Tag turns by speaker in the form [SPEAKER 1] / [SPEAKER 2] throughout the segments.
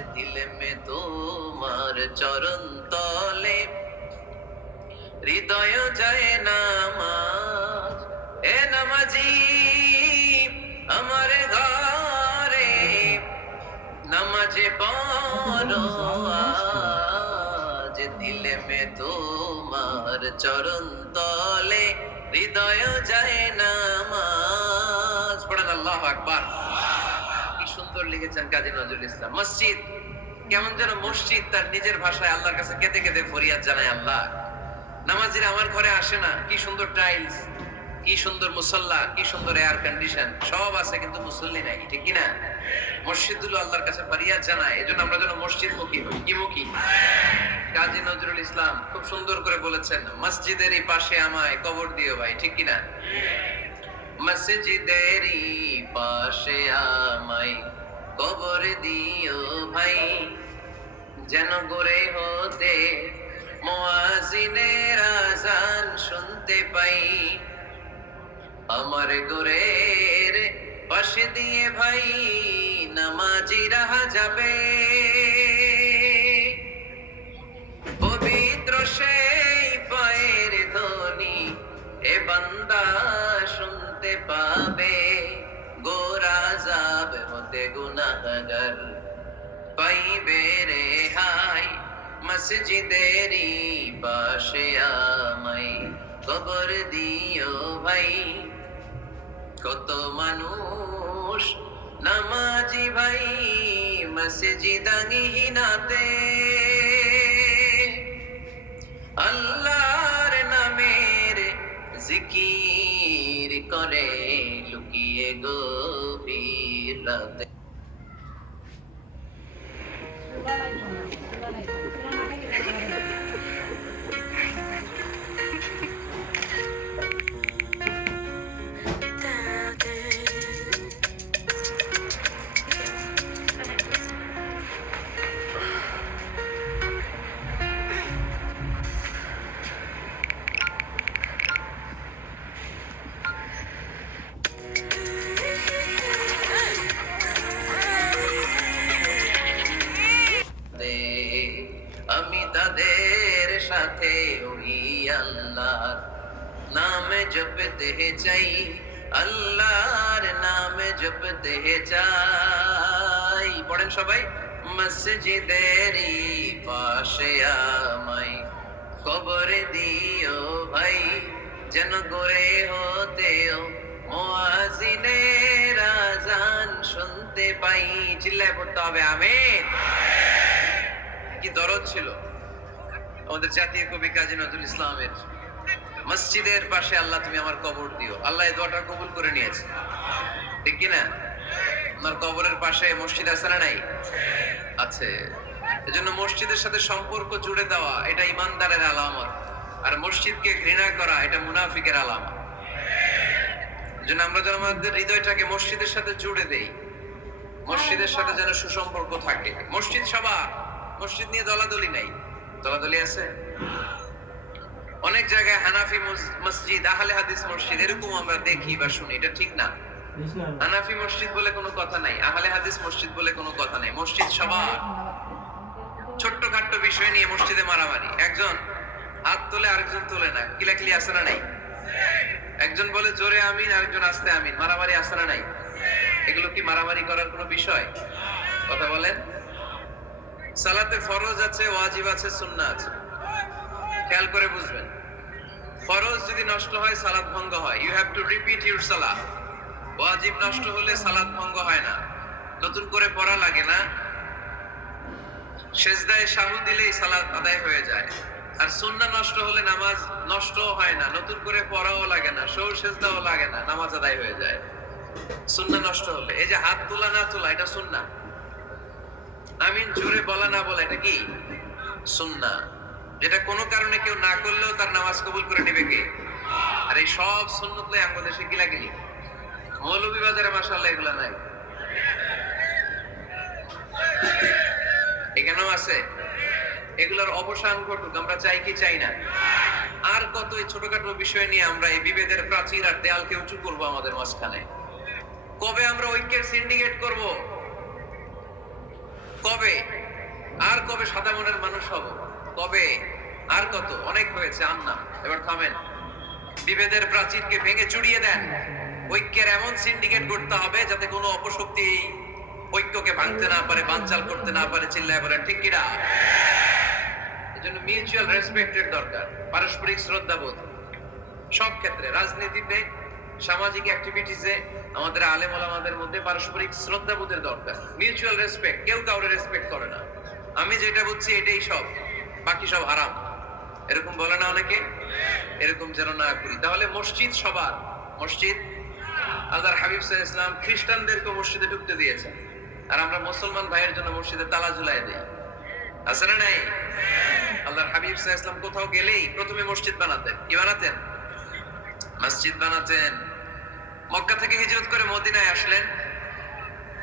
[SPEAKER 1] দিল মে তোমার চরণ তলে। হৃদয় যায় নামাজ। এ নামাজি, আমার ঘরে। নামাজে পড়ো আজ। দিল মে তোমার চরণ তলে। হৃদয় যায় নামাজ। পড়েন আল্লাহ আকবার। সুন্দর লিখেছেন কাজী নজরুল ইসলাম। মসজিদ, কেমন যেন মসজিদ তার নিজের ভাষায় আল্লাহর কাছে কেঁদে কেঁদে ফরিয়াদ জানায় আল্লাহ। নামাজিরা আমার ঘরে আসে না, কি সুন্দর টাইলস কি সুন্দর মুসল্লা, কি সুন্দর এয়ার কন্ডিশন সব আছে কিন্তু মুসল্লি নাই, ঠিক কি না মসজিদগুলো আল্লাহর কাছে ফরিয়াদ জানায়, এজন্য আমরা যেন মসজিদ মুখী হই, কি মুখী? কাজী নজরুল ইসলাম খুব সুন্দর করে বলেছেন মসজিদেরই পাশে আমায় কবর দিও ভাই, ঠিক কি না মসজিদেরই পাশে আমায় কবর দিও ভাই। যেন গোরে হতে মুয়াজিনের আজান শুনতে পাই। আমার গোরের পাশে দিয়ে ভাই, নামাজি রাহা যাবে। গুনাহগার পাইবে রে হাই মসজিদেরই পাশে আমাই কবর দিও ভাই। কত মানুষ নামাজি ভাই মসজিদাঙ্গিনাতে আল্লাহর নামের জিকির করে লুকিয়ে গভীর রাতে। らないと。আল্লাহর নামে জপতে চাই, আল্লাহর নামে জপতে চাই। পড়েন সবাই মসজিদেরই পাশে আমাই কবর দিও ভাই, যেন করে হতেও মুয়াজিনের আজান শুনতে পাই। চিল্লায় পড়তে হবে, আমিন। কি দরদ ছিল? আমাদের জাতীয় কবি কাজী নজরুল ইসলামের মসজিদের পাশে আল্লাহ তুমি আমার কবর দিও। আল্লাহ এই দোয়াটা কবুল করে নিয়েছে। ঠিক কি না? আপনার কবরের পাশে মসজিদ আছে না নাই? আছে। এজন্য মসজিদের সাথে সম্পর্ক জুড়ে দেওয়া এটা ইমানদারের আলামত। আর মসজিদকে ঘৃণা করা এটা মুনাফিকের আলামত। এজন্য আমরা যেন আমাদের হৃদয়টাকে মসজিদের সাথে জুড়ে দেই। মসজিদের সাথে যেন সুসম্পর্ক থাকে। মসজিদ সবার। মসজিদ নিয়ে দলাদলি নাই। দলাদলি আছে? অনেক জায়গায় হানাফি মসজিদ আহলে হাদিস মসজিদ এরকম আমরা দেখি বা শুনি এটা ঠিক না? হানাফি মসজিদ বলে কোনো কথা নাই আহলে হাদিস মসজিদ বলে কোনো কথা নাই মসজিদ সবার। ছোট্ট খাট্ট বিষয় নিয়ে মসজিদে মারামারি। একজন হাত তোলে আরেকজন তোলে না কিলাকিলি আছে না নাই? একজন বলে জোরে আমিন আরেকজন আস্তে আমিন মারামারি আছে না নাই? এগুলো কি মারামারি করার কোনো বিষয়? কথা বলেন। সালাতে ফরজ আছে, ওয়াজিব আছে, সুন্নাহ আছে। খেয়াল করে বুঝবেন। ফরজ যদি নষ্ট হয়, সালাত ভঙ্গ হয়। You have to repeat your সালাত ওয়াজিব নষ্ট হলে সালাত ভঙ্গ হয় না। নতুন করে পড়া লাগে না। সেজদায় শাহু দিলেই সালাত আদায় হয়ে যায়। আর সুন্না নষ্ট হলে নামাজ নষ্টও হয় না। নতুন করে পড়াও লাগে না। সৌ সেজদাও লাগে না। নামাজ আদায় হয়ে যায়। সুন্না নষ্ট হলে। এই যে হাত তোলা না তোলা, এটা সুন্না আমিন জোরে বলা না বলা, এটা কি? সুন্না যেটা কোনো কারণে কেউ না করলেও তার নামাজ কবুল করে নেবে কে? আর এই সব সুন্নত আমাদের দেশে গিলা গিলি মৌলভী বাজারে মাসাল্লাহ এগুলা নাই। এখানেও আছে। এগুলোর অবসান ঘটুক, আমরা চাই কি চাই না। আর কত এই ছোটখাটো বিষয় নিয়ে আমরা এই বিভেদের প্রাচীর আর দেয়ালকে উঁচু করব আমাদের মাঝখানে। কবে আমরা ঐক্যের সিন্ডিকেট করব? কবে? আর কবে সাদা মনের মানুষ হব? কবে? আর কত? অনেক হয়েছে আর না এবার থামেন। বিভেদের প্রাচীরকে ভেঙে চুড়িয়ে দেন। ঐক্যের এমন সিন্ডিকেট করতে হবে যাতে কোনো অপশক্তি ঐক্যকে ভাঙতে না পারে, বানচাল করতে না পারে, চিল্লায় বলেন। ঠিক কিনা? এজন্য মিউচুয়াল রেসপেক্টের দরকার। পারস্পরিক শ্রদ্ধাবোধ। সব ক্ষেত্রে রাজনীতিতে সামাজিক অ্যাক্টিভিটিসে আমাদের আলেম ওলামাদের মধ্যে পারস্পরিক শ্রদ্ধাবোধের দরকার। মিউচুয়াল রেসপেক্ট কেউ কাউরে রেসপেক্ট করে না। আমি যেটা বুঝছি এটাই সব, বাকি সব হারাম। এরকম বলে না অনেকে? এরকম যেন না করি। তাহলে মসজিদ সবার, মসজিদ? আল্লাহর হাবিব সাহ ইসলাম খ্রিস্টানদেরকে মসজিদে ঢুকতে দিয়েছেন। আর আমরা মুসলমান ভাইয়ের জন্য মসজিদে তালা ঝুলাই দিই। আছে না নাই? আল্লাহর হাবিব সাহ ইসলাম কোথাও গেলেই প্রথমে মসজিদ বানাতেন। কি বানাতেন? মসজিদ বানাতেন। মক্কা থেকে হিজরত করে মদিনায় আসলেন।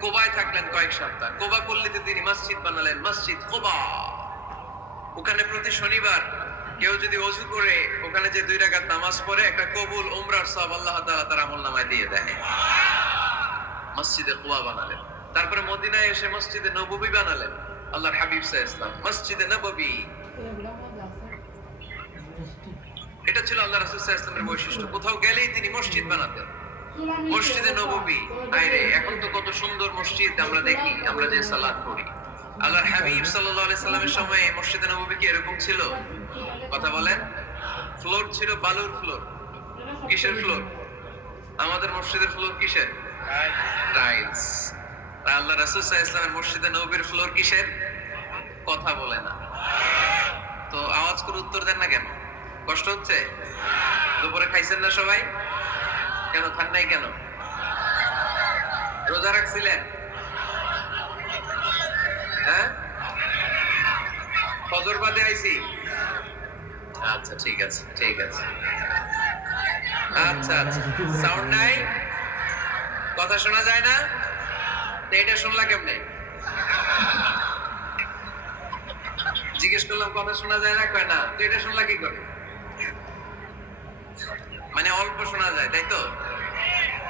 [SPEAKER 1] কোবায় থাকলেন কয়েক সপ্তাহ। কোবা পল্লীতে তিনি মসজিদ বানালেন, মসজিদ কোবা। ওখানে প্রতি শনিবার কেউ যদি অজু করে, ওখানে যে দুই রাকাত নামাজ পড়ে, একটা কবুল উমরার সব আল্লাহ তাআলা তার আমল নামায় দিয়ে দেয়। মসজিদে কুয়া বানালেন। তারপরে মদিনায় এসে মসজিদে নববী বানালেন। আল্লাহর হাবিব সাহ ইসলাম মসজিদে নববী। এটা ছিল আল্লাহ রাসুল সাল্লাল্লাহু ইসলামের বৈশিষ্ট্য। কোথাও গেলেই তিনি মসজিদ বানাতেন। মসজিদে নববী আইরে, এখন তো কত সুন্দর মসজিদ, আমরা দেখি, আমরা যে সালাত পড়ি আল্লাহর হাবিব আলাইহি সাল্লামের সময় মসজিদে নববী কি এরকম ছিল? কথা বলেন। ফ্লোর ছিল বালুর ফ্লোর। কিসের ফ্লোর? আমাদের মসজিদের ফ্লোর কিসের? টাইলস। আল্লাহ রাসূল ইসলামের মসজিদে নবীর ফ্লোর কিসের? কথা বলে না। তো আওয়াজ করে উত্তর দেন না কেন? কষ্ট হচ্ছে? দুপুরে খাইছেন না সবাই? কেন খান নাই কেন? রোজা রাখছিলেন? হ্যাঁ? বাদে আচ্ছা ঠিক আছে ঠিক আছে। আচ্ছা আচ্ছা। সাউন্ড নাই? কথা শোনা যায় না? এটা শুনলা কেমনে? জিজ্ঞেস করলাম, কথা শোনা যায় না? কয় না? তো এটা শুনলা কি করে? মানে অল্প শোনা যায়, তাই তো?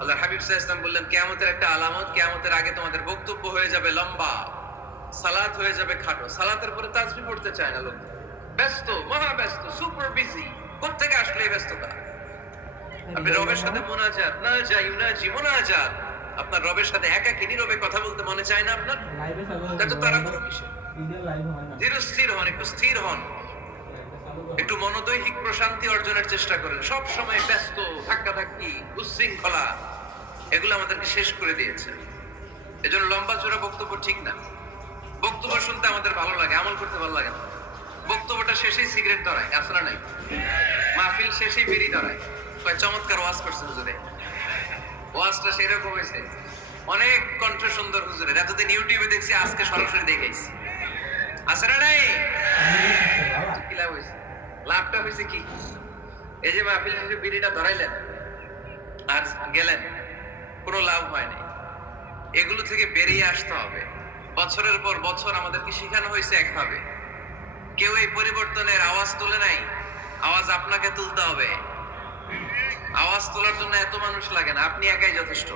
[SPEAKER 1] আল্লাহ হাবিব আলাইহি বললেন কিয়ামতের একটা আলামত কিয়ামতের আগে তোমাদের বক্তব্য হয়ে যাবে লম্বা সালাত হয়ে যাবে খাটো। সালাতের পরে তাসবিহ পড়তে চায় না লোক। ব্যস্ত মহা ব্যস্ত সুপার বিজি কোত্থেকে আসলে এই ব্যস্ততা? আপনি রবের সাথে মোনাজাত না যাই না মোনাজাত। আপনার রবের সাথে একাকী নীরবে কথা বলতে মনে চায় না আপনার?
[SPEAKER 2] লাইভে চালু
[SPEAKER 1] তা তো তাড়াহুড়ো কিসের?
[SPEAKER 2] ঈদের লাইভ না।
[SPEAKER 1] ধীর স্থির হন একটু স্থির হন। একটু মনোদৈহিক প্রশান্তি অর্জনের চেষ্টা করেন। সব সময় ব্যস্ত ধাক্কা ধাক্কি উচ্ছৃঙ্খলা। এগুলো আমাদেরকে শেষ করে দিয়েছে। এজন্য লম্বা চূড়া বক্তব্য ঠিক না। বক্তব্য শুনতে আমাদের ভালো লাগে, আমল করতে ভালো লাগে না। বক্তব্যটা শেষেই সিগারেট ধরায় আসলে নাই? মাহফিল শেষেই বিড়ি ধরায়। চমৎকার ওয়াজ করছে হুজুরে। ওয়াজটা সেরকম হয়েছে। অনেক কণ্ঠ সুন্দর হুজুরের এতদিন ইউটিউবে দেখছি, আজকে সরাসরি দেখাইছি আছে না নাই? লাভ হয়েছে? লাভটা হয়েছে কি? এই যে মাহফিল শেষে বিড়িটা ধরাইলেন, আর গেলেন। কোনো লাভ হয়নি এগুলো থেকে বেরিয়ে আসতে হবে। বছরের পর বছর আমাদেরকে শেখানো হয়েছে একভাবে। কেউ এই পরিবর্তনের আওয়াজ তুলে নাই। আওয়াজ আপনাকে তুলতে হবে। আওয়াজ তোলার জন্য এত মানুষ লাগে না। আপনি একাই যথেষ্ট।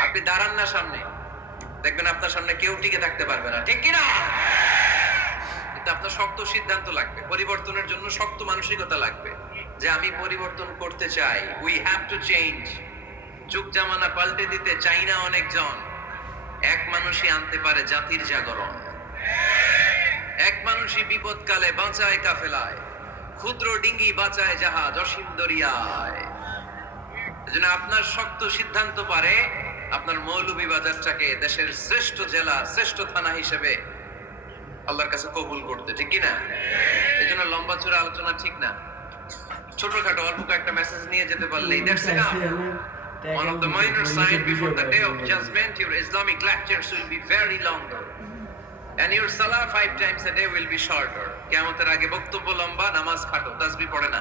[SPEAKER 1] আপনি দাঁড়ান না সামনে। দেখবেন আপনার সামনে কেউ টিকে থাকতে পারবে না। ঠিক কিনা? কিন্তু আপনার শক্ত সিদ্ধান্ত লাগবে। পরিবর্তনের জন্য শক্ত মানসিকতা লাগবে। যে আমি পরিবর্তন করতে চাই। উই হ্যাভ টু চেঞ্জ যুগ জামানা পাল্টে দিতে চাই না অনেকজন। এক মানুষই আনতে পারে জাতির জাগরণ। এক মানুষই বিপদকালে বাঁচায় কাফেলায়। ক্ষুদ্র ডিঙ্গি বাঁচায় জাহাজ অসীম দরিয়ায়। আপনার শক্ত সিদ্ধান্ত পারে, আপনার মৌলভীবাজারটাকে দেশের শ্রেষ্ঠ জেলা, শ্রেষ্ঠ থানা হিসেবে আল্লাহর কাছে কবুল করতে, ঠিক কি না এই জন্য লম্বা চূড়া আলোচনা ঠিক না। ছোটখাটো, অল্প কয়েকটা মেসেজ নিয়ে যেতে পারলেই that's enough One of the minor signs before the day of judgment, your Islamic lectures will be very longer. And your salah five times a day will be shorter. কেমতের আগে বক্তব্য লম্বা namaz খাটো তাসবি পড়ে না